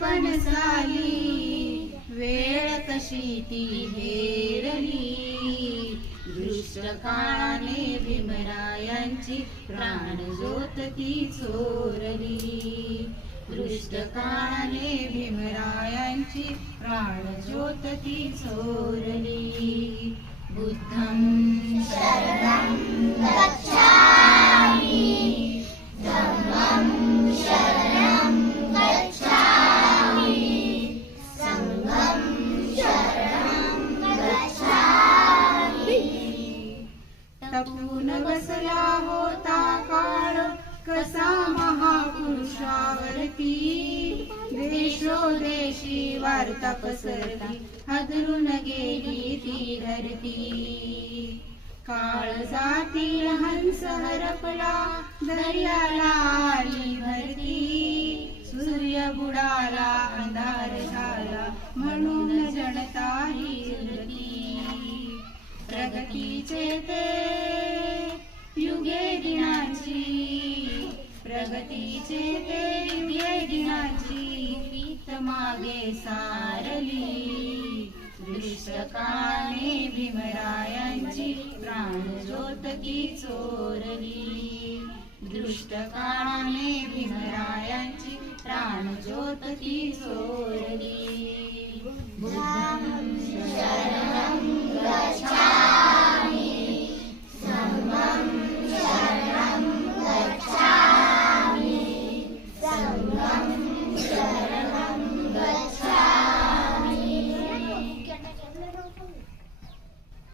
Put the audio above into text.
पणसाली वेळ कशी ती हेरली, दृष्ट काळाने भीमरायांची प्राण ज्योत ती चोरली, दृष्ट काळाने भीमरायांची प्राण ज्योत ती चोरली. बुद्धं शरणं गच्छामि, धम्मं शरणं गच्छामि, संघं शरणं गच्छामि. तपून बसला होता काळ कसा महापुरुषावरती, देशोदेशी वार्ता पसरली हादरून गेली ती धरती. काळजातील हंस हरपला दर्याला आली भरती, सूर्य बुडाला अंधार झाला म्हणून जनता ही उरली. प्रगतीचे ते युगे दिनाची, प्रगतीचे ते युगे दिनाची पीत मागे सारली, दृष्टकाने भीमरायांची प्राण ज्योत ती चोरली, दृष्टकाने भीमरायांची प्राण ज्योत ती चोरली. बुद्धं शरणं गच्छामि.